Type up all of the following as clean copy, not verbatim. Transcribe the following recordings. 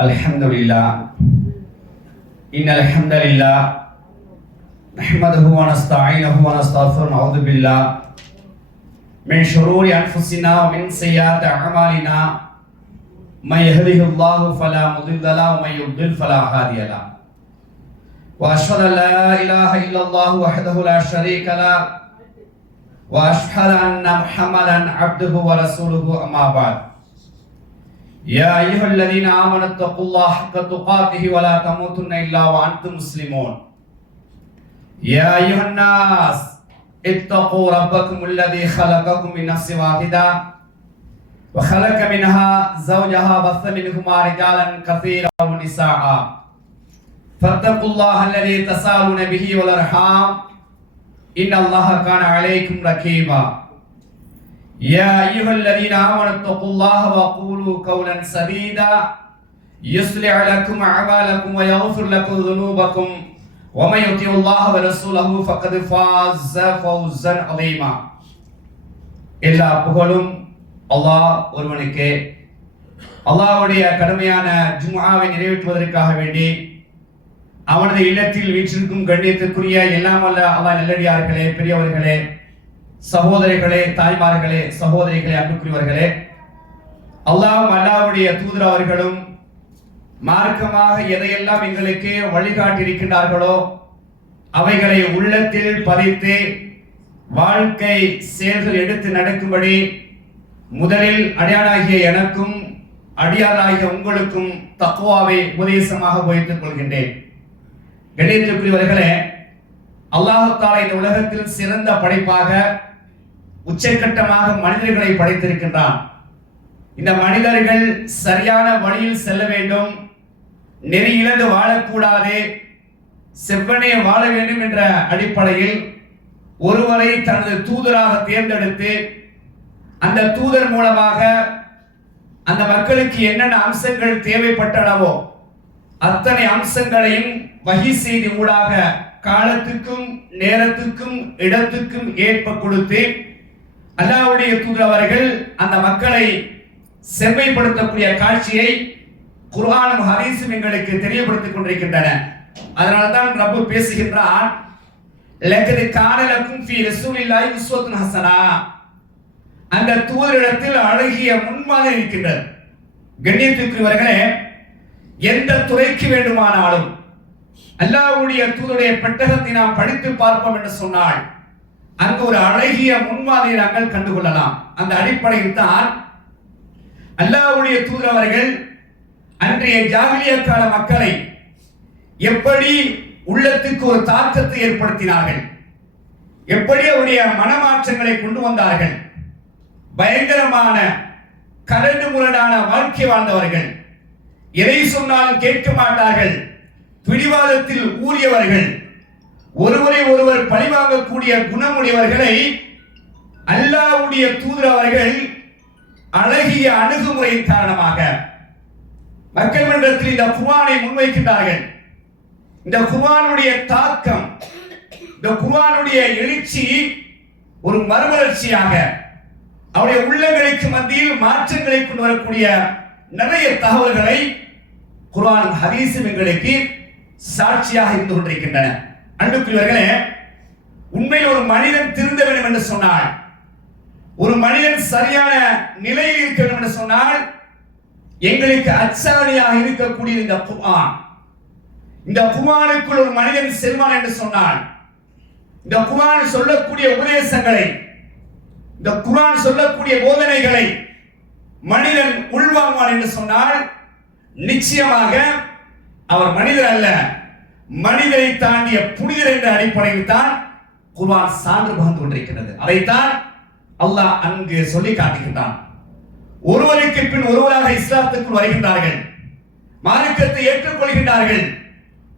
الحمد لله إن الحمد لله نحمده ونستعينه ونستغفره ونعوذ بالله من شرور أنفسنا ومن سيئات أعمالنا من يهده الله فلا مضل له ومن يضلل فلا هادي له وأشهد أن لا إله إلا الله وحده لا شريك له وأشهد أن محمدا عبده ورسوله أما بعد يا أيها الذين آمنوا اتقوا الله حق تقاته ولا تموتن إلا وأنتم مسلمون يا أيها الناس اتقوا ربكم الذي خلقكم من نفس واحدة وخلق منها زوجها وبث منهما رجالا كثيرا ونساء فاتقوا الله الذي تساءلون به والأرحام إن الله كان عليكم رقيبا يا أيها الذين آمنوا اتقوا الله وقولوا قولا سديدا يصلح لكم أعمالكم ويغفر لكم ذنوبكم ومن يطع الله ورسوله فقد فاز فوزا عظيما எல்லா புகழும் அல்லாஹ் ஒருவனுக்கே. அல்லாஹ்வுடைய கடமையான ஜும்ஆவை நிறைவேற்றுவதற்காக வேண்டி அவனது இல்லத்தில் வீற்றிருக்கும் கண்ணியத்திற்குரிய எல்லாம் வல்ல அல்லாஹ் நல்லடியார்களே, பெரியவர்களே, சகோதரிகளே, தாய்மார்களே, சகோதரிகளே, அன்புக்குரியவர்களே, அல்லாஹ்வுடைய தூதர் அவர்களும் மார்க்கமாக எதையெல்லாம் எங்களுக்கு வழிகாட்டியிருக்கின்றார்களோ அவைகளை உள்ளத்தில் பதித்து வாழ்க்கை செயல்கள் எடுத்து நடக்கும்படி முதலில் அடியானாகிய எனக்கும் அடியாராகிய உங்களுக்கும் தக்வாவை உபதேசமாக போதித்துக் கொள்கின்றேன். கண்ணியத்திற்குரியவர்களே, அல்லாஹ் தஆலா இந்த உலகத்தில் சிறந்த படைப்பாக உச்சக்கட்டமாக மனிதர்களை படைத்திருக்கின்றான். இந்த மனிதர்கள் சரியான வழியில் செல்ல வேண்டும், நெறி இழந்து வாழக்கூடாது, செவ்வனே வாழ வேண்டும் என்ற அடிப்படையில் ஒருவரை தனது தூதராக தேர்ந்தெடுத்து அந்த தூதர் மூலமாக அந்த மக்களுக்கு என்னென்ன அம்சங்கள் தேவைப்பட்டனவோ அத்தனை அம்சங்களையும் வஹி செய்தி ஊடாக காலத்துக்கும் நேரத்துக்கும் இடத்துக்கும் ஏற்ப கொடுத்து அல்லாஹ்வுடைய தூதர் அவர்கள் அந்த மக்களை செம்மைப்படுத்தக்கூடிய காட்சியை குர்ஆனும் ஹதீஸும் எங்களுக்கு தெரியப்படுத்திக் கொண்டிருக்கின்றன. அதனால்தான் ரப்பு பேசுகின்றான், லகத் கான லக்கும் ஃபீ ரசூலில்லாஹி உஸ்வத்துன் ஹஸனா. அந்த தூதரிடத்தில் அழகிய முன்மாதிரி இருக்கின்றது. கண்ணியத்திற்குரியவர்களே, எந்த துறைக்கு வேண்டுமானாலும் அல்லாஹ்வுடைய தூதருடைய பெட்டகத்தை நாம் படித்து பார்ப்போம் என்று சொன்னால் அங்கு ஒரு அழகிய முன்மாதிரியை நாங்கள் கண்டுகொள்ளலாம். அந்த அடிப்படையில் தான் அல்லாஹ்வுடைய தூதர் அவர்கள் அன்றைய ஜாஹிலிய்ய கால மக்களை எப்படி உள்ளத்துக்கு ஒரு தாக்கத்தை ஏற்படுத்தினார்கள், எப்படி அவருடைய மனமாற்றங்களை கொண்டு வந்தார்கள். பயங்கரமான கரடு முரடான வாழ்க்கை வாழ்ந்தவர்கள், எதை சொன்னாலும் கேட்க மாட்டார்கள், பிடிவாதத்தில் ஊறியவர்கள், ஒருவரை ஒருவர் பழிவாங்கக்கூடிய குணமுடையவர்களை அல்லாஹ்வுடைய தூதர் அவர்கள் அழகிய அணுகுமுறையின் காரணமாக மக்கள் மன்றத்தில் இந்த குர்ஆனை முன்வைக்கின்றார்கள். இந்த குர்ஆனுடைய தாக்கம், இந்த குர்ஆனுடைய எழுச்சி ஒரு மறுமலர்ச்சியாக அவருடைய உள்ளங்களுக்கு மத்தியில் மாற்றங்களை கொண்டு வரக்கூடிய நிறைய தகவல்களை குர்ஆனும் ஹதீஸும் எங்களுக்கு சாட்சியாக இருந்து கொண்டிருக்கின்றன. அன்புக்குரியவர்களே, உண்மையில் ஒரு மனிதன் திருந்த வேண்டும் என்று சொன்னால், ஒரு மனிதன் சரியான நிலையில் இருக்க வேண்டும் என்று சொன்னால் எங்களுக்கு அச்சாணியாக இருக்கக்கூடிய இந்த குர்ஆன், இந்த குர்ஆனுக்குள் ஒரு மனிதன் செல்வான் என்று சொன்னால் இந்த குர்ஆன் சொல்லக்கூடிய உபதேசங்களை, இந்த குர்ஆன் சொல்லக்கூடிய போதனைகளை மனிதன் உள்வாங்குவான் என்று சொன்னால் நிச்சயமாக அவர் மனிதர் அல்ல, மனிதரை தாண்டிய புனிதர் என்ற அடிப்படையில் தான் குர்ஆன் சான்று பகர்ந்து கொண்டிருக்கிறது. அதைத்தான் அல்லாஹ் அங்கு சொல்லி காட்டுகின்றான். ஒருவருக்கு பின் ஒருவராக இஸ்லாத்துக்குள் வருகின்றார்கள், மார்க்கத்தை ஏற்றுக்கொள்கின்றார்கள்,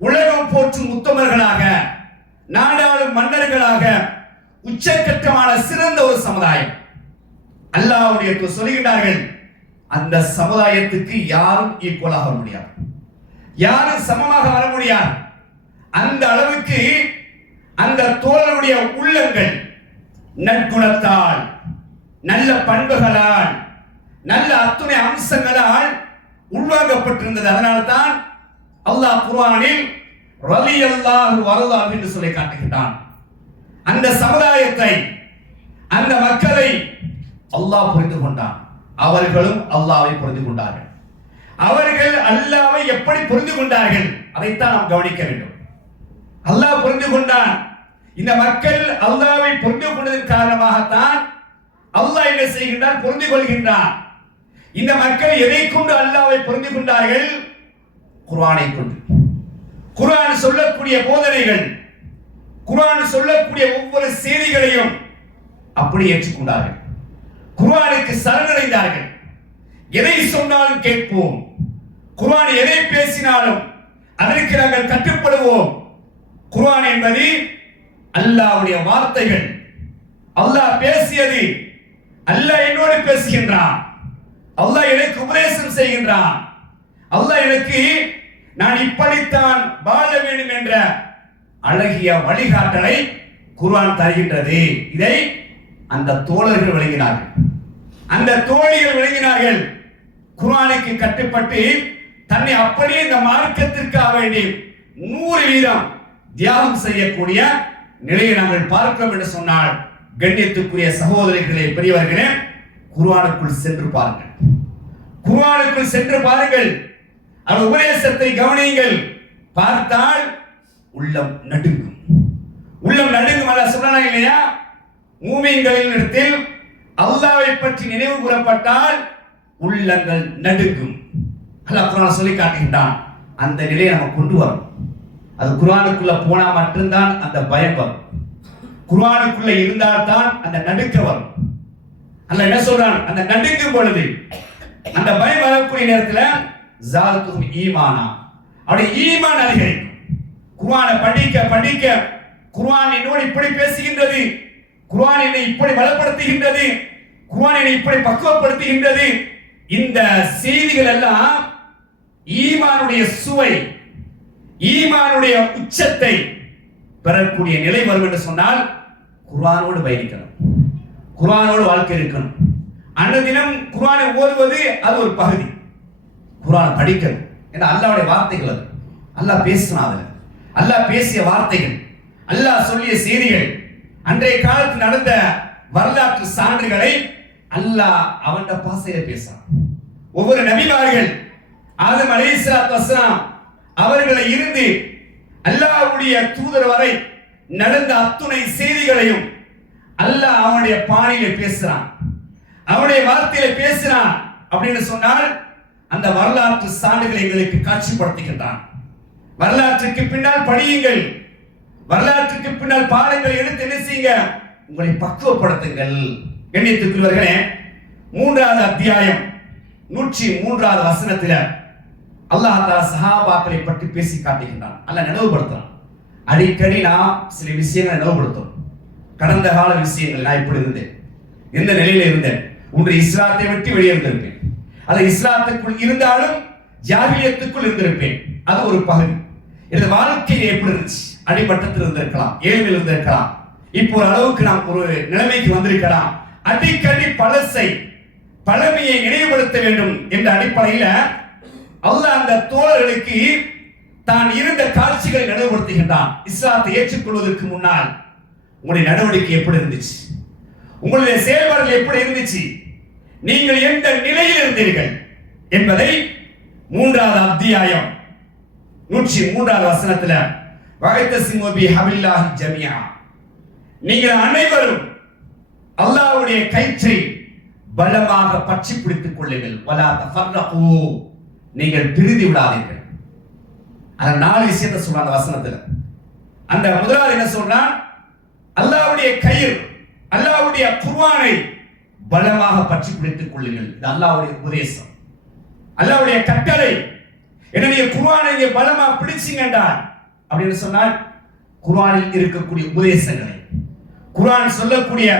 உலகம் போற்றும் உத்தமர்களாக, நாடாளும் மன்னர்களாக, உச்சக்கட்டமான சிறந்த ஒரு சமுதாயம் அல்லாஹ்வுடைய சொல்லுகின்றார்கள். அந்த சமுதாயத்துக்கு யாரும் ஈக்குவலாக வர முடியாது, யாரும் சமமாக வர முடியாது. அந்த அளவுக்கு அந்த தோழருடைய உள்ளங்கள் நற்குணத்தால், நல்ல பண்புகளால், நல்ல அத்துணை அம்சங்களால் உள்வாங்கப்பட்டிருந்தது. அதனால்தான் அல்லாஹ் குர்ஆனில் ரலியல்லாஹு வர்லாஹு என்று சொல்லி காட்டுகிறான். அந்த சமுதாயத்தை, அந்த மக்களை அல்லாஹ் புரிந்து கொண்டான். அவர்களும் அல்லாஹ்வை புரிந்து கொண்டார்கள். அவர்கள் அல்லாஹ்வை எப்படி புரிந்து கொண்டார்கள் அதைத்தான் நாம் கவனிக்க வேண்டும். அல்லாஹ் புரிந்து கொண்டான். இந்த மக்கள் அல்லாஹ்வை புரிந்து கொண்டதன் காரணமாகத்தான் அல்லாஹ் என்ன செய்கின்றான்? புரிந்து கொள்கின்றான். இந்த மக்கள் எதை கொண்டு அல்லாஹ்வை புரிந்து கொண்டார்கள்? குர்ஆனை கொண்டு. குர்ஆன் சொல்லக்கூடிய போதனைகள், குர்ஆன் சொல்லக்கூடிய ஒவ்வொரு செய்திகளையும் அப்படி ஏற்றுக்கொண்டார்கள். குர்ஆனுக்கு சரணடைந்தார்கள். எதை சொன்னாலும் கேட்போம், குர்ஆன் எதை பேசினாலும் அதற்கு நாங்கள் கட்டுப்படுவோம். குர்ஆன் என்பது அல்லாஹ்வுடைய வார்த்தைகள். அல்லாஹ் பேசியது. அல்லாஹ் என்னோடு பேசுகின்றான். அல்லாஹ் எனக்கு உபதேசம் செய்கின்றான். அல்லாஹ் எனக்கு நான் இப்படித்தான் வாழ வேண்டும் என்ற அழகிய வழிகாட்டலை குர்ஆன் தருகின்றது. இதை அந்த தோழர்கள் விளங்கினார்கள், அந்த தோழிகள் விளங்கினார்கள். குர்ஆனுக்கு கட்டுப்பட்டு தன்னை அப்படியே இந்த மார்க்கத்திற்காக வேண்டி 100% தியாகம் செய்யக்கூடிய நிலையை நாங்கள் பார்க்கிறோம் என்று சொன்னால், கண்ணியத்துக்குரிய சகோதரிகளே, பெரியவர்களே, குர்ஆனுக்குள் சென்று பாருங்கள். குர்ஆனுக்குள் சென்று பாருங்கள். அந்த உபதேசத்தை கவனியுங்கள். பார்த்தால் உள்ளம் நடுங்கும். உள்ளம் நடுங்கும். அல்லாஹ் சொல்றான் இல்லையா, மூமின்களின் இடத்தில் அல்லாஹ்வை பற்றி நினைவு கூறப்பட்டால் உள்ளங்கள் நடுங்கும். அல்லாஹ் குர்ஆன் சொல்லி காட்டுகின்றான். அந்த நிலையை நம்ம கொண்டு வரும். அது குர்ஆனுக்குள்ள போனா மட்டும்தான் அந்த பயம் வரும். குர்ஆனுக்குள்ள இருந்தால்தான் அந்த நடுக்க வரும். அல்லாஹ் என்ன சொல்றான்? அந்த நடுங்கும் பொழுது, அந்த பயம் வரக்கூடிய நேரத்தில் ஜாலத்துஹும் ஈமானா, அவருடைய ஈமான் அதிகரிக்கும். குர்ஆனை படிக்க படிக்க குர்ஆன் என்னோடு இப்படி பேசுகின்றது, குர்ஆன் என்னை இப்படி பலப்படுத்துகின்றது, குர்ஆன் என்னை இப்படி பக்குவப்படுத்துகின்றது. இந்த செய்திகள் எல்லாம் ஈமானுடைய சுவை, ஈமானுடைய உச்சத்தை பெறக்கூடிய நிலை வரும் என்று சொன்னால் குர்ஆனோடு பயணிக்கணும், குர்ஆனோடு வாழ்க்கை இருக்கணும். அன்றுதினம் குர்ஆனை ஓதுவது அது ஒரு பகுதி. குர்ஆனை படிக்கணும். ஏன்னா அல்லாஹ்வுடைய வார்த்தைகள் அது. அல்லாஹ் பேசினாது, அல்லாஹ் பேசிய வார்த்தைகள், அல்லாஹ் சொல்லிய செய்திகள், அன்றைய காலத்தில் நடந்த வரலாற்று சான்றுகளை அல்லாஹ் அவன் பாசையில பேசுறான். ஒவ்வொரு நபிமார்கள், ஆதம் அலைஹிஸ்ஸலாத்து வஸ்ஸலாம் அவர்களை இருந்து அல்லாஹ்வுடைய தூதர் வரை நடந்த அத்துணை செய்திகளையும் அல்லாஹ் அவனுடைய பாணியில பேசுறான், அவனுடைய வார்த்தையில பேசுறான். அப்படின்னு சொன்னால் அந்த வரலாற்று சான்றுகளை எங்களுக்கு காட்சிப்படுத்துகின்றான். வரலாற்றுக்கு பின்னால் படியுங்கள், வரலாற்றுக்கு பின்னால் பாடங்களை எடுத்து என்ன செய்யுங்க, உங்களை பக்குவப்படுத்துங்கள். கண்ணியத்துக்குரியவர்களே, 3வது அத்தியாயம் 103வது வசனத்தில் அல்லாஹ் தஆலா சஹாபாக்களை பற்றி பேசி காட்டுகின்றான். அல்லாஹ் நினைவுபடுத்துறான். அடிக்கடி நாம் சில விஷயங்களை நினைவுபடுத்தும். கடந்த கால விஷயங்கள், நான் இப்படி இருந்தேன், எந்த நிலையில இருந்தேன், ஒன்று இஸ்லாத்தை விட்டு வெளியே இருந்திருப்பேன், அது இஸ்லாத்துக்குள் இருந்தாலும் ஜாஹிலியத்துக்குள் இருந்திருப்பேன், அது ஒரு பகுதி. எனது வாழ்க்கை எப்படி இருந்துச்சு, அடிமட்டத்தில் இருந்திருக்கலாம், ஏழ்மையில் இருந்திருக்கலாம், இப்போ ஒரு அளவுக்கு நாம் ஒரு நிலைமைக்கு வந்திருக்கலாம். அடிக்கடி பழசை, பழமையை நினைவுபடுத்த வேண்டும் என்ற அடிப்படையில் அல்லாஹ் அந்த தோழர்களுக்கு தான் இருந்த காட்சிகளை நினைவுபடுத்துகின்றான். இஸ்லாத்தை ஏற்றுக்கொள்வதற்கு முன்னால் உங்களுடைய நடவடிக்கை எப்படி இருந்துச்சு, உங்களுடைய செயல்பாடுகள் எப்படி இருந்துச்சு, நீங்கள் எந்த நிலையில் இருந்தீர்கள் என்பதை 3வது அத்தியாயம் 103வது வசனத்தில் வகைத்தஸிமு பிஹபில்லாஹி ஜமீஆ, நீங்கள் அனைவரும் அல்லாஹ்வுடைய கயிற்றை பலமாக பற்றி பிடித்துக் கொள்ளுங்கள், வலா தஃபர்ரகு, நீங்கள் பிரிந்து விடாதீர்கள். அந்த 4 விஷயத்தை சொல்றாங்க வசனத்துல. அந்த முதலாவது என்ன சொல்றான்? அல்லாஹ்வுடைய கயிறு, அல்லாஹ்வுடைய குர்ஆனை பலமாக பற்றி பிடித்துக் கொள்ளுங்கள். இது அல்லாஹ்வுடைய உபதேசம், அல்லாஹ்வுடைய கட்டளை. என்னுடைய குர்ஆனை நீங்க பலமா பிடிச்சீங்கடா அப்படின்னு சொன்னால் குர்ஆனில் இருக்கக்கூடிய உபதேசங்களை, குர்ஆன் சொல்லக்கூடிய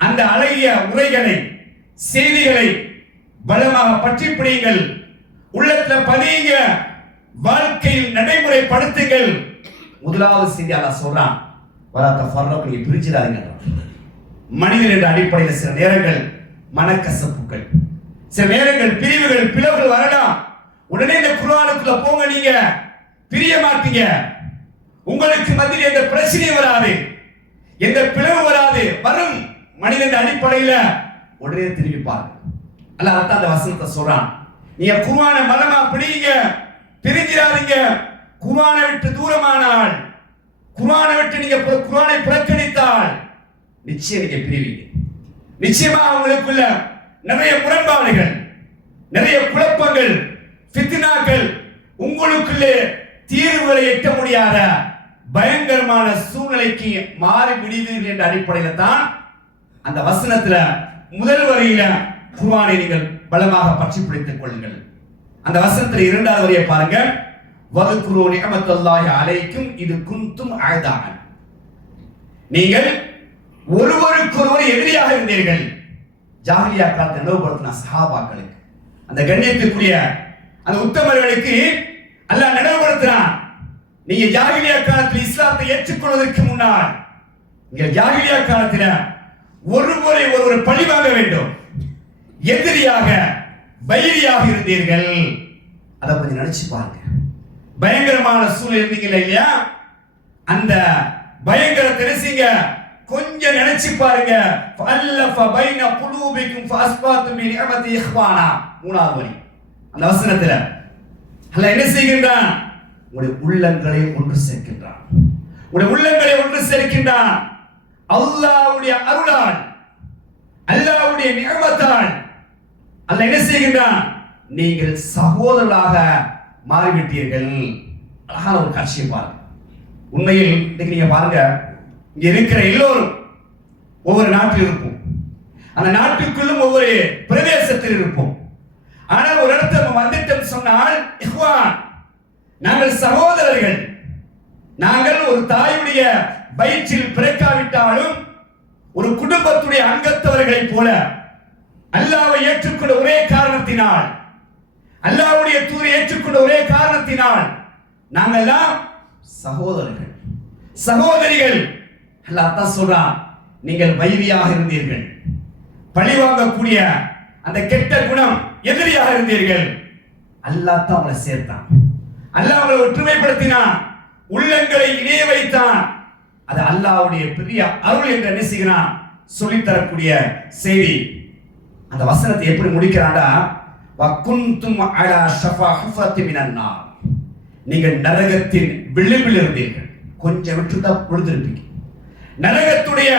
அந்த அழகிய உரைகளை, செய்திகளை பலமாக பற்றி பிடியுங்கள், உள்ளத்துல பதியுங்க, வாழ்க்கையில் நடைமுறைப்படுத்துங்கள். முதலாவது செய்தி அல்லாஹ் சொல்றான், வலா தஃபர்ரகு, நீங்க பிரிச்சிடாதீங்க. மனிதன் என்ற அடிப்படையில் சில நேரங்கள் மனக்கசப்புகள், சில நேரங்கள் பிரிவுகள், பிளவுகள் வரலாம். உடனே இந்த குர்ஆனுக்குள்ள போங்க, நீங்க பிரிய மாட்டீங்க. உங்களுக்கு மத்தியில் எந்த பிரச்சனையும் வராது, எந்த பிளவு வராது. வரும் மனிதன் அடிப்படையில உடனே திரும்பி பாருங்க. அல்லாஹ் அந்த வசனத்தை சொல்றான். நீங்க குர்ஆனை பலமா பிடிங்க, பிரிஞ்சிடாதீங்க. குர்ஆனை விட்டு தூரமானால், குர்ஆனை விட்டு நீங்க குர்ஆனை புறக்கணித்தால் நிச்சயம் நீங்க பிரிவீங்க. நிச்சயமா உங்களுக்குள்ள நிறைய முரண்பாடுகள், நிறைய குழப்பங்கள், ஃபித்னாக்கள், உங்களுக்குள்ளே தீர்வுகளை எட்ட முடியாத பயங்கரமான சூழ்நிலைக்கு மாறி விடுவீர்கள் என்ற அடிப்படையில் தான் அந்த வசனத்துல முதல் வரியில குர்ஆனை நீங்கள் பலமாக பற்றி பிடித்துக் கொள்ளுங்கள். அந்த வசனத்தில் இரண்டாவது வரியை பாருங்க. வதுகுரு நிஅமத்தல்லாஹி அலைக்கும் இது குன்தும் அஅதான். நீங்கள் ஒருவருக்கொருவர் எதிரியாக இருந்தீர்கள். ஜாஹிலியா காலத்தை நினைவுபடுத்தின சஹாபாக்களுக்கு, அந்த கண்ணியத்துக்குரிய அந்த உத்தமர்களுக்கு அல்லாஹ் நினைவுபடுத்தினான். நீங்க ஜாஹிலியா காலத்தில் இஸ்லாத்தை ஏற்றுக்கொள்வதற்கு முன்னால், நீங்க ஜாஹிலியா காலத்தில் ஒருவரை ஒருவர் பழிவாங்க வேண்டும், எதிரியாக வைரியாக இருந்தீர்கள். அதை கொஞ்சம் நினைச்சு பாருங்க. பயங்கரமான சூழ்நிலை இருந்தீங்க இல்லையா? அந்த பயங்கரத்தை நினைச்சீங்க, கொஞ்சம் நினைச்சு பாருங்க. ஃபஅல்லஃப பைன குலூபிக்கும் ஃபஅஸ்பாத்தும் பிநிஅமதி இஹ்வானா. மூணாவது வரி அந்த வசனத்துல அல்லாஹ் என்ன செய்கின்றான்? உங்களுடைய உள்ளங்களை ஒன்று சேர்க்கின்றான். உங்களுடைய உள்ளங்களை ஒன்று சேர்க்கின்றான். அல்லாஹ்வுடைய அருளால், அல்லாஹ்வுடைய நிஅமத்தால் அல்லாஹ் என்ன செய்கின்றான்? நீங்கள் சகோதரர்களாக மாறிவிட்டீர்கள். அழகான ஒரு காட்சியை பாருங்க. உண்மையில் இன்னைக்கு நீங்க பாருங்க, இங்க இருக்கிற எல்லோரும் ஒவ்வொரு நாட்டில் இருப்போம், அந்த நாட்டுக்குள்ளும் ஒவ்வொரு பிரதேசத்தில் இருப்போம். ஆனால் ஒரு இடத்துல நம்ம வந்துட்டோம் சொன்னால், இஹ்வான், நாங்கள் சகோதரர்கள். நாங்கள் ஒரு தாயுடைய வயிற்றில் பிறக்காவிட்டாலும் ஒரு குடும்பத்துடைய அங்கத்தவர்களை போல அல்லாஹ்வை ஏற்றுக்கொண்ட ஒரே காரணத்தினால், அல்லாஹ்வுடைய தூரை ஏற்றுக்கொண்ட ஒரே காரணத்தினால் நாங்கள் எல்லாம் சகோதரர்கள், சகோதரிகள். அல்லாஹ் தான் சொல்றான், நீங்கள் வைரியாக இருந்தீர்கள், பழிவாங்கக்கூடிய அந்த கெட்ட குணம், எதிரியாக இருந்தீர்கள். அல்லாஹ் தான் அவங்களை சேர்த்தான். அல்லாஹ் அவங்களை ஒற்றுமைப்படுத்தினான், உள்ளங்களை இணைய வைத்தான். அது அல்லாஹ்வுடைய பெரிய அருள் என்று என்ன செய்கிறான் சொல்லித்தரக்கூடிய செய்தி. அந்த வசனத்தை எப்படி முடிக்கிறான்டா, வகுந்தும் அலா ஷஃபா ஹுஃபத்தி மினன் நார். நீங்கள் நரகத்தின் விளிம்பில் இருந்தீர்கள். கொஞ்சம் விட்டுட்டா விழுந்திருப்பீங்க. நரகத்துடைய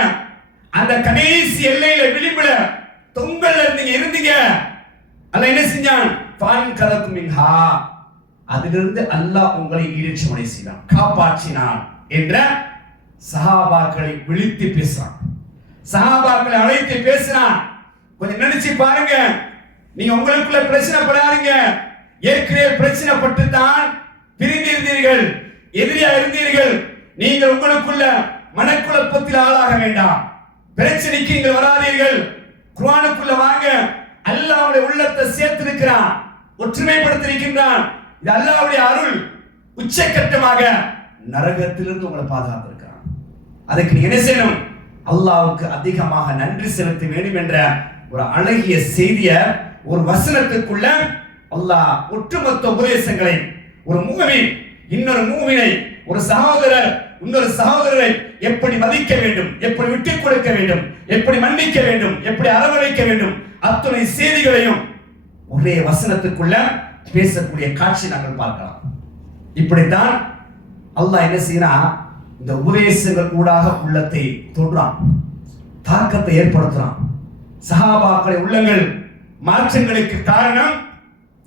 அந்த கடைசி எல்லையில விளிம்புல தொங்கல்ல இருந்தீங்க. அல்லாஹ் என்ன செஞ்சான்? ஃபான் கரக்கும் மின்ஹா. அதிலிருந்து அல்லாஹ் உங்களை ஈரட்சிமடை செய்தான், காப்பாற்றினான் என்ற சஹாபாக்களை விழித்து பேசுறான். சஹாபாக்களை அழைத்து பேசினான். கொஞ்சம் நினைச்சு பாருங்க. நீங்க உங்களுக்குள்ள பிரச்சனை படாதீங்க. ஏற்கனவே பிரச்சனை பட்டு தான் பிரிந்திருந்தீர்கள், எதிரியா இருந்தீர்கள். நீங்கள் உங்களுக்குள்ள மனக்குழப்பத்தில் ஆளாக வேண்டாம். பிரச்சனைக்கு நீங்கள் வராதீர்கள். குர்ஆனுக்குள்ள வாங்க. அல்லாஹ்வுடைய உள்ளத்தை சேர்த்திருக்கிறான், ஒற்றுமைப்படுத்தியிருக்கின்றான். இது அல்லாஹ்வுடைய அருள். உச்சக்கட்டமாக நரகத்திலிருந்து உங்களை பாதுகாத்திருக்கிறான். அதுக்கு நீங்க என்ன செய்யணும்? அல்லாஹ்வுக்கு அதிகமாக நன்றி செலுத்த வேண்டும் என்ற ஒரு அழகிய செய்திய ஒரு வசனத்துக்குள்ள அல்லாஹ் ஒட்டுமொத்த உபதேசங்களை, ஒரு மூமின் இன்னொரு மூமினை, ஒரு சகோதரர் இன்னொரு சகோதரரை எப்படி மதிக்க வேண்டும், எப்படி விட்டுக் கொடுக்க வேண்டும், எப்படி மன்னிக்க வேண்டும், எப்படி அரவணைக்க வேண்டும், அத்தனை செய்திகளையும் ஒரே வசனத்துக்குள்ள பேசக்கூடிய காட்சி நாங்கள் பார்க்கலாம். இப்படித்தான் அல்லாஹ் என்ன செய்யறான்? இந்த உபதேசங்கள் ஊடாக உள்ளத்தை தொடுறான், தாக்கத்தை ஏற்படுத்துறான். சஹாபாக்களை உள்ளங்கள் மாற்றங்களுக்கு காரணம்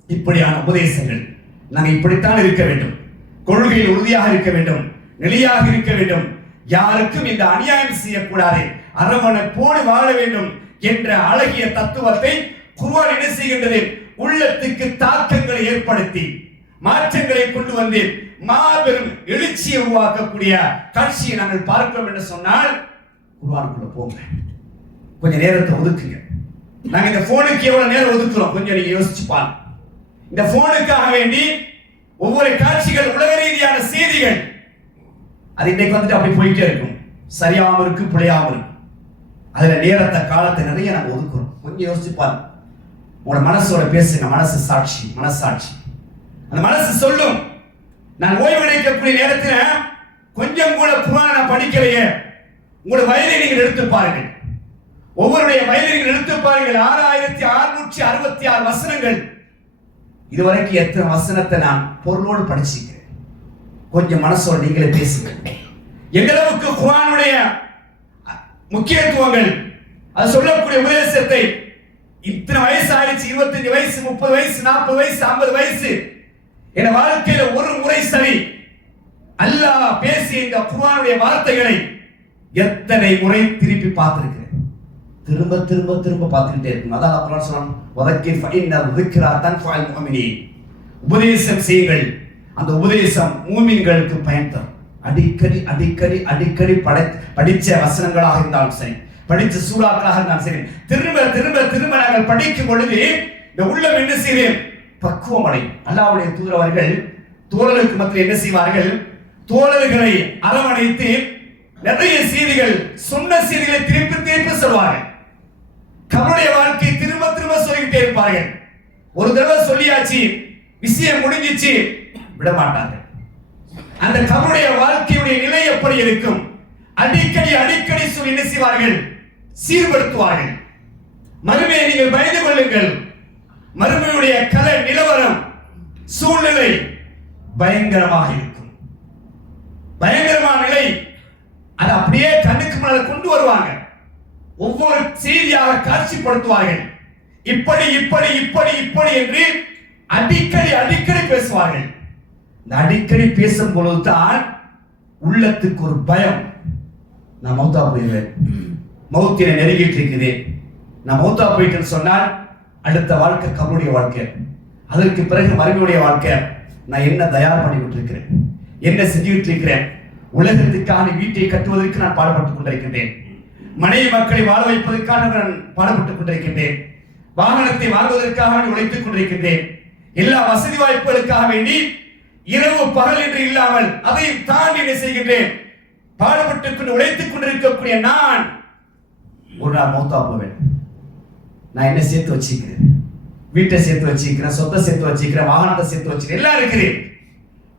இப்படியான உபதேசங்கள். நாங்கள் இப்படித்தான் இருக்க வேண்டும், கொள்கையில் உறுதியாக இருக்க வேண்டும், நிலையாக இருக்க வேண்டும், யாருக்கும் இந்த அநியாயம் செய்யக்கூடாது, அரவணைப்போடு வாழ வேண்டும் என்ற அழகிய தத்துவத்தை குர்ஆன் என்ன செய்கின்றது? உள்ளத்துக்கு தாக்கங்களை ஏற்படுத்தி மாற்றங்களை கொண்டு வந்து மாபெரும் எழுச்சியை உருவாக்கக்கூடிய காட்சியை நாங்கள் பார்க்கிறோம் என்று சொன்னால், குர்ஆனுக்குள்ள போங்க, கொஞ்சம் நேரத்தை ஒதுக்குங்க. நாங்க இந்த போனுக்கு எவ்வளவு நேரம் ஒதுக்குறோம் கொஞ்சம் நீங்க யோசிச்சு பாருங்க. இந்த போனுக்காக வேண்டி ஒவ்வொரு காட்சிகள், உலக ரீதியான செய்திகள், அது இன்னைக்கு வந்துட்டு அப்படி போயிட்டே இருக்கும். சரியாம இருக்கு, பிழையாம இருக்கு. அதுல நேரத்தை, காலத்தை நிறைய நாங்க ஒதுக்குறோம். கொஞ்சம் யோசிச்சு பாருங்க. உங்களோட மனசோட பேசுங்க. மனசு சாட்சி, மனசாட்சி. அந்த மனசு சொல்லும், நான் ஓய்வு எடுக்கக்கூடிய நேரத்தில் கொஞ்சம் கூட குர்ஆனை நான் படிக்கலையே. உங்களுடைய வயதை நீங்கள் எடுத்து பாருங்கள், ஒவ்வொருடைய வயதை நீங்கள் எடுத்து பாருங்கள். 6666 வசனங்கள். இதுவரைக்கும் எத்தனை வசனத்தை நான் பொருளோடு படிச்சிருக்கிறேன்? கொஞ்சம் மனசோடு நீங்களே பேசுங்க. எந்த அளவுக்கு குர்ஆனுடைய முக்கியத்துவங்கள், அது சொல்லக்கூடிய உபதேசத்தை, இத்தனை வயசு ஆயிடுச்சு, 25 வயசு, 30 வயசு, 40 வயசு, 50 வயசு, என் வாழ்க்கையில ஒரு முறை சரி அல்லாஹ் பேசிய இந்த குர்ஆனுடைய வார்த்தைகளை எத்தனை முறை திருப்பி பார்த்திருக்கிறேன்? திரும்ப திரும்ப திரும்ப பார்த்துக்கிட்டே இருக்கும். அதான் குர்ஆன் சொல்றான், வதக்கிர் ஃபஇன்ன ذிக்ரா தன்ஃபுல் முஃமினீன். உபதேசம் செய்யுங்கள், அந்த உபதேசம் மூமின்களுக்கு பயன் தரும். அடிக்கடி அடிக்கடி அடிக்கடி படிச்ச வசனங்களாக இருந்தாலும் சரி, படிச்ச சூறாக்களாக இருந்தாலும் சரி, திரும்ப திரும்ப திரும்ப நாங்கள் படிக்கும் பொழுது இந்த உள்ளம் என்ன செய்யும்? பக்குவம் அடையும். அல்லாஹ்வுடைய தூதர் அவர்கள் தோழர்களுக்கு மத்தியில் என்ன செய்வார்கள்? தோழர்களை அரவணைத்து நிறைய செய்திகள், சொன்ன செய்திகளை திருப்பி திருப்பி சொல்வார்கள். கபருடைய வாழ்க்கை திரும்ப திரும்ப சொல்லிக்கிட்டே இருப்பார்கள். ஒரு தடவை சொல்லியாச்சு, விஷயம் முடிஞ்சிச்சு, விட மாட்டார்கள். அந்த கபருடைய வாழ்க்கையுடைய நிலை எப்படி இருக்கும்? அடிக்கடி அடிக்கடி சொல்லி என்ன செய்வார்கள்? சீர்படுத்துவார்கள். மறுமையை நீங்கள் பயந்து கொள்ளுங்கள். மறுமையுடைய கல நிலவரம், சூழ்நிலை பயங்கரமாக இருக்கும். பயங்கரமான நிலை, அது அப்படியே கண்ணுக்கு முன்னால் கொண்டு வருவாங்க. ஒவ்வொரு செய்தியாக காட்சிப்படுத்துவார்கள். இப்படி இப்படி இப்படி இப்படி என்று அடிக்கடி அடிக்கடி பேசுவார்கள். இந்த அடிக்கடி பேசும் பொழுதுதான் உள்ளத்துக்கு ஒரு பயம். நான் மௌத்தா போயிடுவேன், மௌத்தினை நெருங்கிட்டு இருக்குது, நான் மௌத்தா போயிட்டேன்னு சொன்னால் அடுத்த வாழ்க்கை கபருடைய வாழ்க்கை, அதற்கு பிறகு மறுமையுடைய வாழ்க்கை. நான் என்ன தயார் பண்ணிவிட்டு இருக்கிறேன், என்ன செஞ்சுட்டு இருக்கிறேன்? உலகத்துக்கான வீட்டை கட்டுவதற்கு நான் பாடுபட்டுக் கொண்டிருக்கின்றேன், மனைவி மக்களை வாழ வைப்பதற்காக நான் பாடுபட்டுக் கொண்டிருக்கின்றேன், வாகனத்தை வாங்குவதற்காக உழைத்துக் கொண்டிருக்கின்றேன், எல்லா வசதி வாய்ப்புகளுக்காக வேண்டி இரவு பகல் என்று இல்லாமல் அதையும் தாண்டி என்ன செய்கின்றேன்? பாடுபட்டுக் கொண்டு உழைத்துக் கொண்டிருக்கக்கூடிய நான் ஒரு நாள் மௌத்தா போவேன். நான் என்ன சேர்த்து வச்சிருக்கிறேன்? வீட்டை சேர்த்து வச்சிருக்கிறேன், சொத்தை சேர்த்து வச்சிருக்கிறேன், வாகனத்தை சேர்த்து வச்சிருக்கிறேன், எல்லாம் இருக்கிறேன்.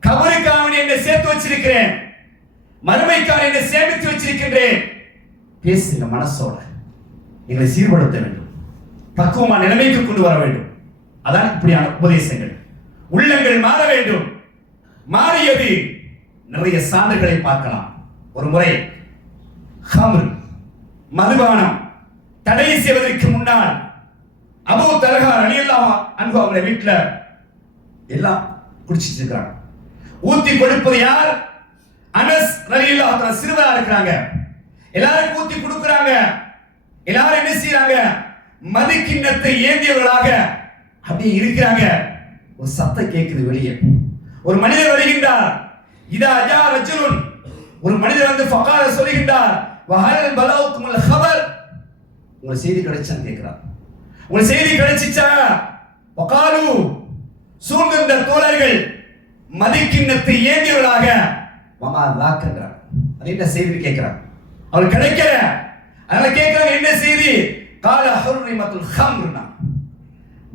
கபருக்காக என்ன சேர்த்து வச்சிருக்கிறேன், மறுமைக்காக என்ன சேமித்து வச்சிருக்கின்றேன். பேசுங்க மனசோட, எங்களை சீர்படுத்த வேண்டும், பக்குவமான நிலைமைக்கு கொண்டு வர வேண்டும். அதான் இப்படியான உபதேசங்கள். உள்ளங்கள் மாற வேண்டும். மாறியது நிறைய சான்றுகளை பார்க்கலாம். ஒரு முறை ஹம்ர், மதுபானம் தடை செய்வதற்கு முன்னால் அபூ தல்ஹா ரலியல்லாஹு அன்ஹு அவங்க வீட்டுல எல்லாம் குடிச்சிட்டு இருக்காங்க. ஊத்தி கொடுப்பது யார்? அனஸ் ரலியல்லாஹு அன்ஹு சிறுவரா இருக்கிறாங்க. எல்லாரும் ஊத்தி கொடுக்கறாங்க. எல்லாரும் என்ன செய்றாங்க? மது கிண்ணத்தை ஏந்தியவர்களாக அப்படியே இருக்கிறாங்க. ஒரு சத்தம் கேட்குது வெளியே. ஒரு மனிதர் வருகின்றார். இதா ஜா ரஜுலுன், ஒரு மனிதர் வந்து ஃபகால சொல்லுகின்றார், வஹல் பலவுக்குமுல் ஹபர், உங்க செய்தி கிடைச்சான்னு கேட்கிறார். உங்க செய்தி கிடைச்சிச்சா? வகாலு, சூழ்ந்த தோழர்கள் மதிக்கிண்ணத்தை ஏந்தியவர்களாக வமா லாக்கன்றார். அது என்ன செய்தி கேட்கிறார். அவர் கிடைக்கல, அதனால கேட்கிறாங்க என்ன செய்தி? கால ஹுர்ரிமத்துல் ஹம்ர்னா,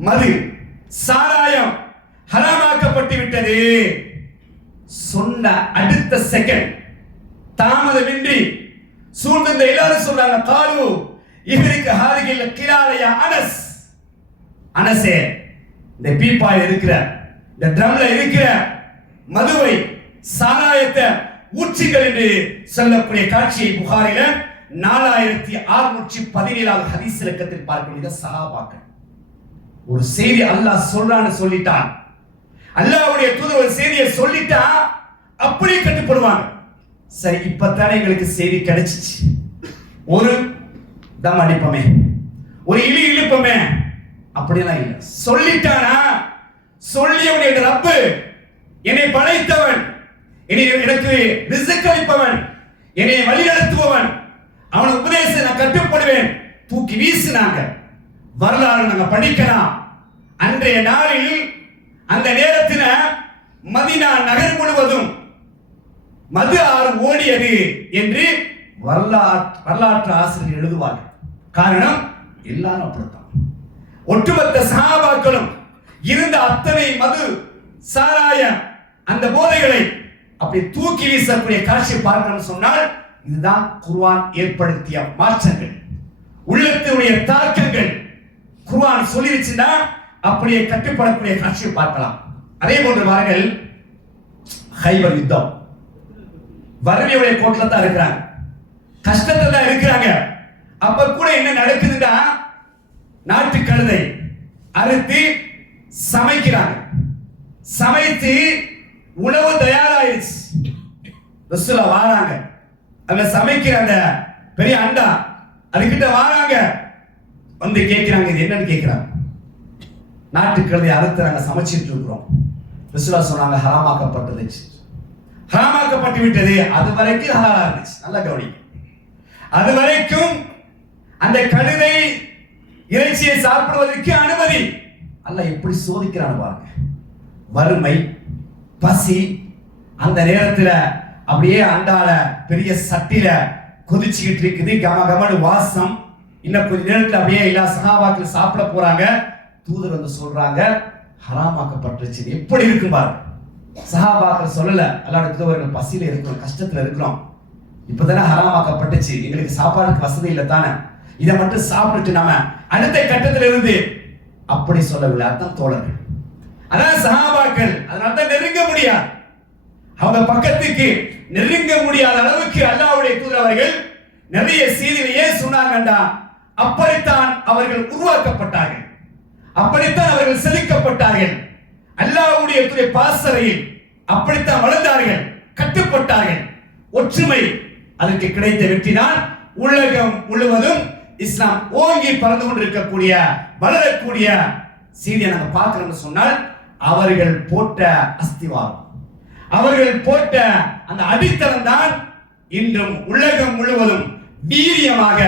மது சாராயம் ஹராமாக்கப்பட்டு விட்டது. சொன்ன அடுத்த செகண்ட் தாமதமின்றி சூழ்ந்த எல்லாரும் சொல்றாங்க, காலு இவருக்கு ஹாரிகில் கிலாலையா அனஸ், அனஸே இந்த பீப்பாயில் இருக்கிற இந்த ட்ரம்ல இருக்கிற மதுவை சாராயத்தை ஊற்றுங்கள் என்று சொல்லக்கூடிய காட்சியை புகாரில 4617 ஹதீஸ் இலக்கத்தில் பார்க்கக்கூடிய சஹாபாக்கள். ஒரு செய்தி அல்லாஹ் சொல்றான்னு சொல்லிட்டான், அல்லாஹ்வுடைய தூதர் ஒரு செய்தியை சொல்லிட்டா அப்படியே கட்டுப்படுவாங்க. சரி, இப்பதானே எங்களுக்கு செய்தி கிடைச்சிச்சு, ஒரு தம் அடிப்பமே, ஒரு இழி இழுப்பமே, அப்படியெல்லாம் இல்லை. சொல்லிட்டானா, சொல்லியவன் என் ரப்பு, என்னை படைத்தவன், எனக்கு ரிஸ்க் அளிப்பவன், என்னை வழிநடத்துபவன், அவன் உபதேசம் நான் கட்டுப்படுவேன். தூக்கி வீசினாங்க. வரலாறு நாங்க படிக்கலாம். அன்றைய நாளில் அந்த நேரத்தில் மதீனா நகர் முழுவதும் மது ஆறு ஓடியது என்று வரலாற்று ஆசிரியர் எழுதுவார்கள். காரணம் எல்லாரும் அப்படித்தான். ஒட்டுமொத்த சஹாபாக்களும் இருந்த அத்தனை மது சாராயம், அந்த போதைகளை அப்படி தூக்கி வீசக்கூடிய காட்சியை பார்க்கணும்னு சொன்னால் இதுதான் குர்ஆன் ஏற்படுத்திய மாற்றங்கள், உள்ளத்தினுடைய தாக்கங்கள். குர்ஆன் சொல்லிருச்சுன்னா அப்படியே கட்டுப்படக்கூடிய காட்சியை பார்க்கலாம். அதே போன்று பாருங்கள், ஹைபர் யுத்தம், வறுமையுடைய கோட்டில் தான் இருக்கிறாங்க, கஷ்டத்துல தான் இருக்கிறாங்க. அப்ப கூட என்ன நடக்குதுன்னா, நாட்டு கழுதை அறுத்து சமைக்கிறாங்க. சமைத்து உணவு தயாராயிருச்சு. ரசூலா வாராங்க, அங்க சமைக்கிற அந்த பெரிய அண்டா அதுகிட்ட வாராங்க, வந்து கேட்கிறாங்க, இது என்னன்னு கேட்கிறாங்க. நாட்டு கழுதை அறுத்து நாங்க சமைச்சிட்டு இருக்கிறோம். ரசூலா சொன்னாங்க, ஹராமாக்கப்பட்டுருச்சு, ஹராமாக்கப்பட்டு விட்டது. அது வரைக்கும் ஹலாலா இருந்துச்சு. நல்லா கவனி, அது வரைக்கும் அந்த கழுதை இறைச்சியை சாப்பிடுவதற்கு அனுமதி. அல்லாஹ் எப்படி சோதிக்கிறான்னு பாருங்க. வறுமை, பசி, அந்த நேரத்தில் அப்படியே அண்டால பெரிய சட்டில கொதிச்சுக்கிட்டு இருக்குது, கம கமனு வாசம். இன்னும் கொஞ்ச நேரத்தில் அப்படியே எல்லா சஹாபாக்கள் சாப்பிட போறாங்க. தூதர் வந்து சொல்றாங்க, ஹராமாக்கப்பட்டுருச்சு. எப்படி இருக்கு பாருங்க. சஹாபாக்கள் சொல்லல, அல்லாஹ்வுடைய தூதர்கள் பசியில இருக்கிறோம், கஷ்டத்துல இருக்கிறோம், இப்பதானே ஹராமாக்கப்பட்டுச்சு, எங்களுக்கு சாப்பாடுக்கு வசதி இல்லை தானே, இதை மட்டும் சாப்பிட்டுட்டு நாம அடுத்த கட்டத்தில் இருந்து அப்படி சொல்லவில்லை. அதான் தோழர்கள், அதான் சஹாபாக்கள். அதனால தான் நெருங்க முடியாது, அவங்க பக்கத்துக்கு நெருங்க முடியாத அளவுக்கு அல்லாஹ்வுடைய தூதர் அவர்கள் நிறைய செய்தியை சொன்னாங்கண்டா, அப்படித்தான் அவர்கள் உருவாக்கப்பட்டார்கள், அப்படித்தான் அவர்கள் செதுக்கப்பட்டார்கள். அல்லாஹ்வுடைய தூதருடைய பாசறையில் அப்படித்தான் வளர்ந்தார்கள், கட்டுப்பட்டார்கள். ஒற்றுமை அதற்கு கிடைத்த வெற்றிதான் உலகம் முழுவதும் இஸ்லாம் ஓங்கி பறந்து கொண்டிருக்கக்கூடிய வளரக்கூடிய செய்தியை நம்ம பார்க்கணும்னு சொன்னால், அவர்கள் போட்ட அஸ்திவாரம், அவர்கள் போட்ட அந்த அடித்தளம் தான் இன்றும் உலகம் முழுவதும் வீரியமாக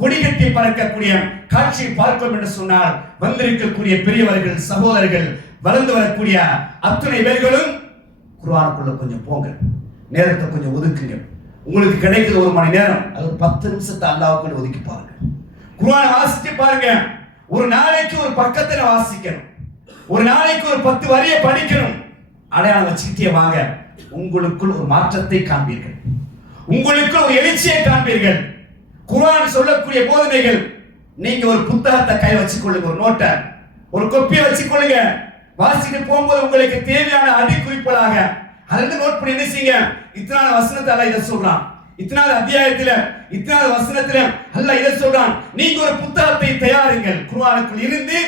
கொடிகட்டி பறக்கக்கூடிய காட்சியை பார்ப்போம் என்று சொன்னால், வந்திருக்கக்கூடிய பெரியவர்கள், சகோதரர்கள், வளர்ந்து வரக்கூடிய அத்தனை பேர்களும் குர்ஆனுக்குள்ள கொஞ்சம் போங்க, நேரத்தை கொஞ்சம் ஒதுக்குங்க. உங்களுக்கு கிடைக்கிற 1 மணி நேரம், அது 10 நிமிஷத்தை அல்லாஹ்வுக்கு ஒதுக்கி பாருங்க. குர்ஆனை வாசிச்சு பாருங்க. ஒரு நாளைக்கு ஒரு பக்கத்தை வாசிக்கணும், ஒரு நாளைக்கு ஒரு 10 வரியை படிக்கணும். அடையாளம் வச்சுக்கிட்டே வாங்க, உங்களுக்குள் ஒரு மாற்றத்தை காண்பீர்கள், உங்களுக்குள் ஒரு எழுச்சியை காண்பீர்கள். குர்ஆன் சொல்லக்கூடிய போதனைகள், நீங்க ஒரு புத்தகத்தை கை வச்சுக்கொள்ளுங்க, ஒரு நோட்டை, ஒரு கொப்பியை வச்சுக்கொள்ளுங்க. வாசிட்டு போகும்போது உங்களுக்கு தேவையான அடிக்குறிப்புகளாக அதிலிருந்து நோட் பண்ணி என்ன செய்யுங்க, இத்தனால வசனத்தை அல்லாஹ் இதை சொல்றான், இத்தனால அத்தியாயத்துல இத்தனால வசனத்துல அல்லாஹ் இதை சொல்றான். நீங்க ஒரு புத்தகத்தை தயாருங்கள், குர்ஆனுக்குள் இருந்து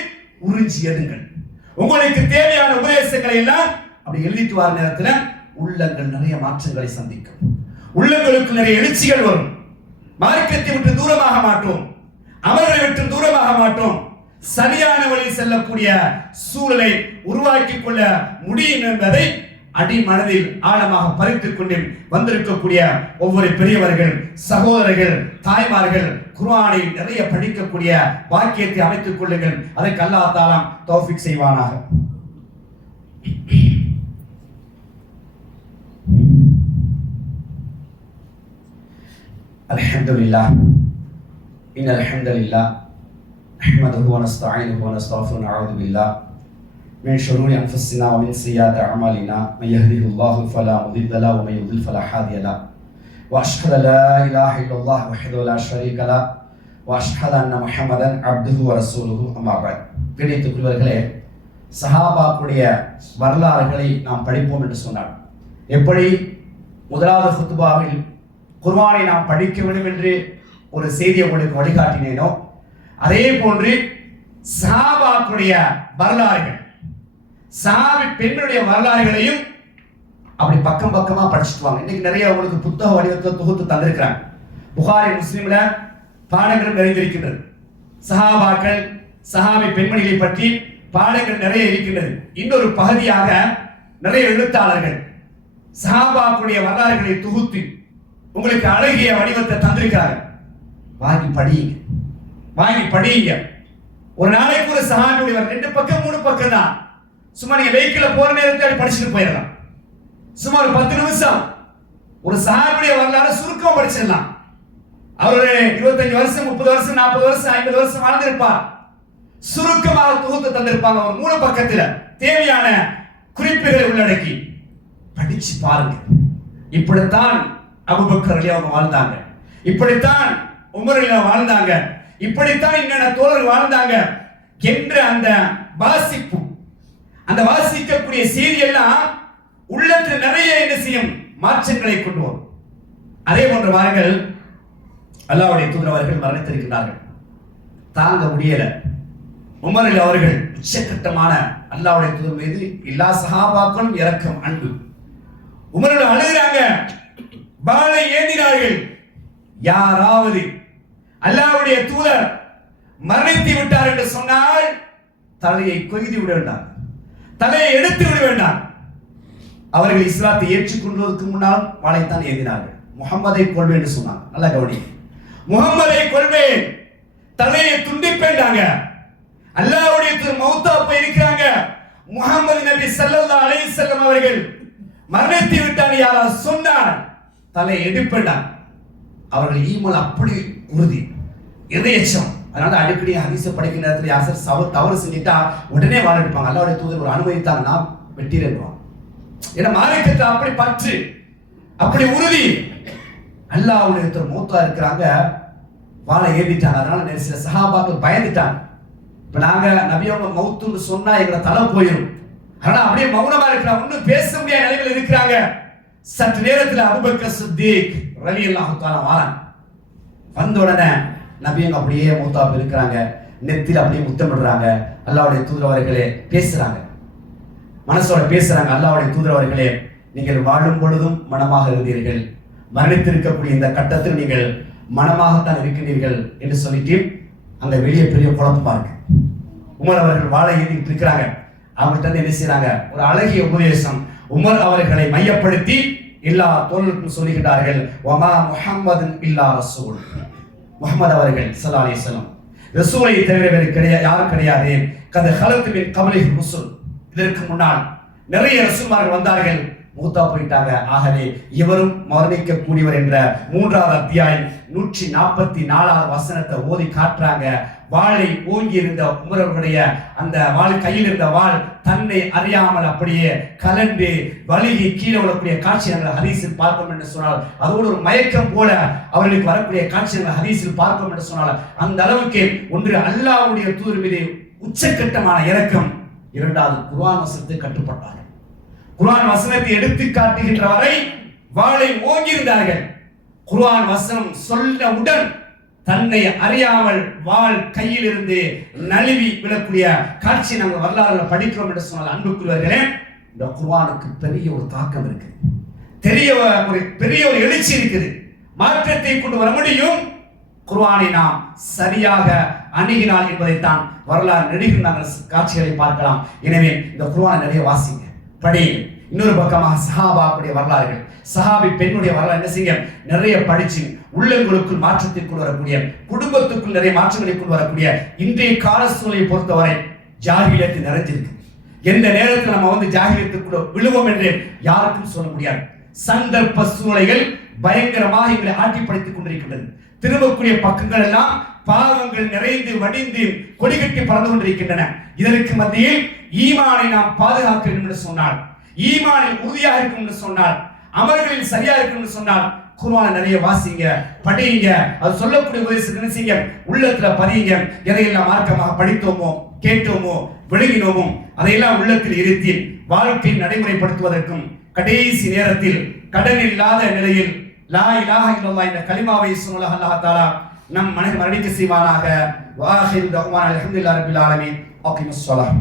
உறிஞ்சி எடுங்கள். உங்களுக்கு தேவையான உபதேசங்களை எல்லாம் அப்படி எழுதிட்டு வர நேரத்துல உள்ளங்கள் நிறைய மாற்றங்களை சந்திக்கும், உள்ளங்களுக்கு நிறைய எழுச்சிகள் வரும். மார்க்கத்தை விட்டு தூரமாக மாட்டோம், அமர்களை விட்டு தூரமாக மாட்டோம். சரியான வழியில் செல்லக்கூடிய சூழலை உருவாக்கிக் கொள்ள முடியும் என்பதை அடிமனதில் ஆழமாக பறித்துக் கொண்டு வந்திருக்கக்கூடிய ஒவ்வொரு பெரியவர்கள், சகோதரர்கள், தாய்மார்கள் குர்ஆனை நிறைய படிக்கக்கூடிய வாக்கியத்தை அமைத்துக் கொள்ளுங்கள். அதற்கு அல்லாஹ் தஆலா தௌஃபீக் செய்வானாக. அல்ஹம்துலில்லாஹ், இன்னல் ஹம்தலில்லாஹ் நஹ்மதுஹு வ நஸ்தஈனுஹு வ நஸ்தக்ஃபிருஹு வ நஊது பில்லாஹ் من شرور أنفسنا ومن سيئات أعمالنا من يهده الله فلا مضل له ومن يضلل فلا هادي له وأشهد أن لا إله إلا الله وحده لا شريك له وأشهد أن محمدا عبده ورسوله أما بعد. பிரியத்துக்குரியவர்களே, சஹாபாக்களுடைய வரலாறுகளை நாம் படிப்போம் என்று சொன்னார். எப்படி முதலாவது குத்பாவில் குர்ஆனை நாம் படிக்க வேண்டும் என்று ஒரு செய்தியை உங்களுக்கு வழிகாட்டினேனோ, அதே போன்று சஹாபாக்களுடைய வரலாறுகள், சஹாபி பெண்களுடைய வரலாறுகளையும் அப்படி பக்கம் பக்கமா படிச்சுட்டு வாங்க. இன்னைக்கு நிறைய உங்களுக்கு புத்தக வடிவத்தில் தொகுத்து தந்திருக்கிறாங்க. புகாரி, முஸ்லிம்ல பாடங்கள் நிறைந்திருக்கின்றது. சஹாபாக்கள், சஹாபி பெண்மணிகளை பற்றி பாடங்கள் நிறைய இருக்கின்றது. இன்னொரு பகுதியாக நிறைய எழுத்தாளர்கள் சஹாபாக்களுடைய வரலாறுகளை தொகுத்து உங்களுக்கு அழகிய வடிவத்தை தந்திருக்கிறார்கள். வாங்கி படியுங்க, வாங்கி படியுங்க. ஒரு நாளைக்கு ஒரு சஹாபியுடைய 2 பக்கம் 3 பக்கம் தான். சும்மா நீங்க வெஹிக்கிள் போற நேரத்தில் படிச்சுட்டு போயிடலாம். சும்மா ஒரு 10 நிமிஷம் ஒரு சஹாபியுடைய வரலாறு சுருக்கம் படிச்சிடலாம். அவர் 25 வருஷம், 30 வருஷம், 40 வருஷம், 50 வருஷம் வாழ்ந்திருப்பார். சுருக்கமாக தொகுத்து தந்திருப்பாங்க ஒரு 3 பக்கத்துல தேவையான குறிப்புகளை உள்ளடக்கி படிச்சு பாருங்க. இப்படித்தான் அபூபக்கர் ரலியல்லாஹு வாழ்ந்தாங்க, இப்படித்தான் உமர் ரலியல்லாஹு வாழ்ந்தாங்க, இப்படித்தான் இன்னென்ன தோழர்கள் வாழ்ந்தாங்க என்ற அந்த வாசிப்பு, அந்த வாசிக்கக்கூடிய செய்தி எல்லாம் உள்ளத்தில் நிறைய என்ன செய்யும், மாற்றங்களை கொண்டு வரும். அதே போன்ற வாருங்கள், அல்லாஹ்வுடைய தூதர் அவர்கள் மரணித்திருக்கிறார்கள், தாங்க முடியல. உமர் அவர்கள் உச்சகட்டமான அல்லாஹ்வுடைய தூதர் மீது எல்லா சஹாபாக்களும் இரக்கம், அன்பு. உமர் அழுகிறாங்க, வாளை ஏந்தினார்கள். யாராவது அல்லாஹ்வுடைய தூதர் மரணித்து விட்டார் என்று சொன்னால் தலையை கொய்து விட வேண்டாம், தலையை எடுத்து விட வேண்டாம். அவர்கள் இஸ்லாத்தை ஏற்றுக்கொள்வதற்கு முன்னால் வாளைத்தான் ஏந்தினார்கள். முகம்மதை கொள்வேன் என்று சொன்னாங்க. நல்ல கவனி, முகம்மதை கொள்வேன், தலையை துண்டிப்பேன்டாங்க. அல்லாஹ்வுடைய தூதர் மௌத்தா போய் இருக்கிறாங்க. முஹம்மது நபி ஸல்லல்லாஹு அலைஹி வஸல்லம் அவர்கள் மரணித்து விட்டார் யாரா சொன்னார், தலை எடுப்பேன்டாங்க. அவர்கள் ஈமான் அப்படி உறுதி, இதயச்சம். அதனால அடிக்கடி ஹதீஸை படிக்கிற நேரத்தில் யார் தவறு செஞ்சிட்டா உடனே வாழ எடுப்பாங்க. அல்லாஹ்வுடைய தூதர் ஒரு அனுமதித்தாங்கன்னா வெட்டிடுவாங்க. ஏன்னா மார்க்கத்தில் அப்படி பற்று, அப்படி உறுதி. அல்லாஹ்வுடைய தூதர் மௌத்தா இருக்கிறாங்க, வாழை ஏறிட்டாங்க. அதனால சில சஹாபாக்கள் பயந்துட்டாங்க. இப்ப நாங்க நபி அவங்க மௌத்துன்னு சொன்னா எங்களை தலை போயிடும், ஆனா அப்படியே மௌனமா இருக்கிறாங்க, ஒன்னும் பேச முடியாத நிலையில் இருக்கிறாங்க. சற்று நேரத்தில் அபூபக்கர் சித்திக் ரலியல்லாஹு தஆலா வாராங்க. வந்த உடனே நபியங்க அப்படியே மௌத்தாப் இருக்கிறாங்க, நெத்தில அப்படியே முத்தமிடுறாங்க. அல்லாஹ்வுடைய தூதர் அவர்களே பேசுறாங்க, மனசோட பேசுறாங்க. அல்லாஹ்வுடைய தூதர் அவர்களே, நீங்கள் வாழும் பொழுதும் மனமாக இருந்தீர்கள், மரணித்திருக்கக்கூடிய இந்த கட்டத்தில் நீங்கள் மனமாகத்தான் இருக்கின்றீர்கள் என்று சொல்லிட்டு அங்க வெளியே பெரிய குழப்பமா இருக்கு. உமர் அவர்கள் வாழை ஏந்திட்டு இருக்கிறாங்க. அவங்கள்ட்ட என்ன செய்யறாங்க, ஒரு அழகிய உபதேசம். உமர் அவர்களை மையப்படுத்தி எல்லா தோழர்களுக்கும் சொல்லுகிறார்கள், வமா முஹம்மதுன் இல்லா ரசூல். முஹம்மது அவர்கள் ஸல்லல்லாஹு அலைஹி வஸல்லம் ரசூலை தவிர வேறு கிடையாது, யாரும் கிடையாது. கத ஹலத் மின் கப்லிஹி ருசுல், இதற்கு முன்னால் நிறைய ரசூல்மார்கள் வந்தார்கள், மூத்தா போயிட்டாங்க. ஆகவே இவரும் மரணிக்க கூடியவர் என்ற 3வது அத்தியாயம் 144வது வசனத்தை ஓதி காட்டுறாங்க. வாளை ஓங்கி இருந்த உமரவர்களுடைய அந்த வாள், கையில் இருந்த வாள் தன்னை அறியாமல் அப்படியே கலண்டு வழுகி கீழே விழக்கூடிய காட்சி நாங்கள் ஹதீஸில் பார்ப்போம் என்று சொன்னால், அதோடு ஒரு மயக்கம் போல அவர்களுக்கு வரக்கூடிய காட்சி நாங்கள் ஹதீஸில் பார்ப்போம் என்று சொன்னால், அந்த அளவுக்கு ஒன்று அல்லாஹ்வுடைய தூதர் மீது உச்சக்கட்டமான இரக்கம், இரண்டாவது குர்ஆன் வசனத்தை கட்டுப்பட்டார்கள். குர்ஆன் வசனத்தை எடுத்து காட்டுகின்ற வரை வாளை ஓங்கியிருந்தார்கள். குர்ஆன் வசனம் சொன்னவுடன் தன்னை அறியாமல் வாள் கையில் இருந்து நழுவி விழக்கூடிய காட்சி நாங்கள் வரலாறுல படிக்கிறோம் என்று சொன்னால், அன்புக்குரியவர்களே, இந்த குர்ஆனுக்கு பெரிய ஒரு தாக்கம் இருக்கு, பெரிய ஒரு எழுச்சி இருக்குது. மாற்றத்தை கொண்டு வர முடியும் குர்ஆனை நாம் சரியாக அணுகினால் என்பதைத்தான் வரலாறு நெடுகிற நாங்கள் காட்சிகளை பார்க்கலாம். எனவே இந்த குர்ஆனை நிறைய வாசிங்க, படி. இன்னொரு பக்கமாக சஹாபாவுடைய வரலாறுகள், சஹாபி பெண்ணுடைய வரலாறு என்ன செய்ய, நிறைய படிச்சு உள்ளங்களுக்குள் மாற்றத்தை கொண்டு வரக்கூடிய, குடும்பத்துக்குள் நிறைய மாற்றங்களை கொண்டு வரக்கூடிய. இன்றைய கால சூழலை பொறுத்தவரை ஜாஹிலியத்து நிறைஞ்சிருக்கு. எந்த நேரத்தில் நம்ம ஜாஹிலியத்துக்குள்ள விழுவோம் என்று யாருக்கும் சொல்ல முடியாது. சந்தர்ப்ப சூழ்நிலைகள் பயங்கரமாக எங்களை ஆட்டிப்படைத்துக் கொண்டிருக்கின்றது. திரும்பக்கூடிய பக்கங்கள் எல்லாம் பாவங்கள் நிறைந்து வடிந்து கொடிகட்டி பறந்து கொண்டிருக்கின்றன. இதற்கு மத்தியில் ஈமானை நாம் பாதுகாக்க வேண்டும் என்று சொன்னால், ஈமானில் உறுதியாக இருக்கும் என்று சொன்னால், அமல்களில் சரியா இருக்கும் என்று சொன்னால், குர்ஆனை நிறைய வாசிங்க, படிங்க. அது சொல்லக்கூடிய உபதேசத்தை என்ன செய்யுங்க, உள்ளத்துல பதியுங்க. எதையெல்லாம் மார்க்கமாக படித்தோமோ, கேட்டோமோ, விளங்கினோமோ அதையெல்லாம் உள்ளத்தில் இருத்தி வாழ்க்கை நடைமுறைப்படுத்துவதற்கும் கடைசி நேரத்தில் கடன் இல்லாத நிலையில் லா இலாஹ இல்லல்லாஹ் என்ற கலிமாவை சொன்ன அல்லாஹ் தஆலா நம் மரணிக்க செய்வானாக. வாஹிரு தஅவானா அல்ஹம்துலில்லாஹி ரப்பில் ஆலமீன். அகிமுஸ் ஸலாத்.